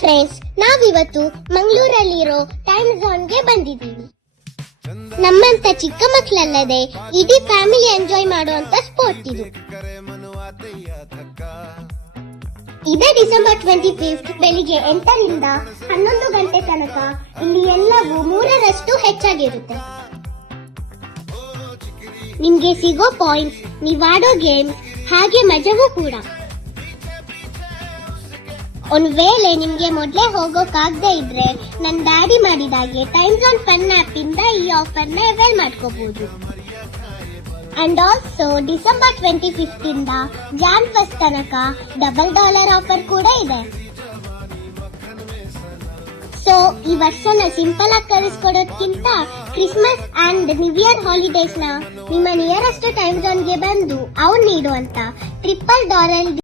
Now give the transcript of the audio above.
Friends, ನಾವಿವತ್ತು ಮಂಗಳೂರಲ್ಲಿರೋ time ಝೋನ್ಗೆ ಬಂದಿದ್ದೀವಿ. ನಮ್ಮಂತ ಚಿಕ್ಕ ಮಕ್ಕಳಲ್ಲದೆ ಇಡೀ ಫ್ಯಾಮಿಲಿ ಎಂಜಾಯ್ ಮಾಡುವಂತ ಸ್ಪೋರ್ಟ್ ಇದು. ಇದೇ ಡಿಸೆಂಬರ್ 25 ಬೆಳಿಗ್ಗೆ 8 ರಿಂದ 11 ಗಂಟೆ ತನಕ ಇಲ್ಲಿ ಎಲ್ಲವೂ 3ರಷ್ಟು ಹೆಚ್ಚಾಗಿರುತ್ತೆ. ನಿಮ್ಗೆ ಸಿಗೋ ಪಾಯಿಂಟ್ಸ್, ನೀವಾಡೋ ಗೇಮ್ಸ್, ಹಾಗೆ ಮಜವೂ ಕೂಡ. ಒಂದ್ ವೇಳೆ ನಿಮ್ಗೆ ಮೊದ್ಲೇ ಹೋಗೋಕಾಗದೇ ಇದ್ರೆ ನನ್ ಡ್ಯಾಡಿ ಮಾಡಿದಾಗೆ ಟೈಮ್ ಝೋನ್ ಫನ್ ಆಪ್ ಇಂದ ಈ ಆಫರ್ ನ ಅವೈಲ್ ಮಾಡ್ಕೋಬಹುದು. ಅಂಡ್ ಆಲ್ಸೋ ಡಿಸೆಂಬರ್ 25 ಇಂದ ಜಾನ್ 1 ತನಕ $1 ಆಫರ್ ಕೂಡ ಇದೆ. ಸೊ ಈ ವರ್ಷನ ಸಿಂಪಲ್ ಆಗಿ ಕಳಿಸ್ಕೊಡೋದ್ಕಿಂತ Christmas and new year holidays ನ ನಿಮ್ಮ ನಿಯರೆಸ್ಟ್ ಟೈಮ್ ಝೋನ್ ಗೆ ಬಂದು ಅವ್ರು ನೀಡುವಂತ $1 $.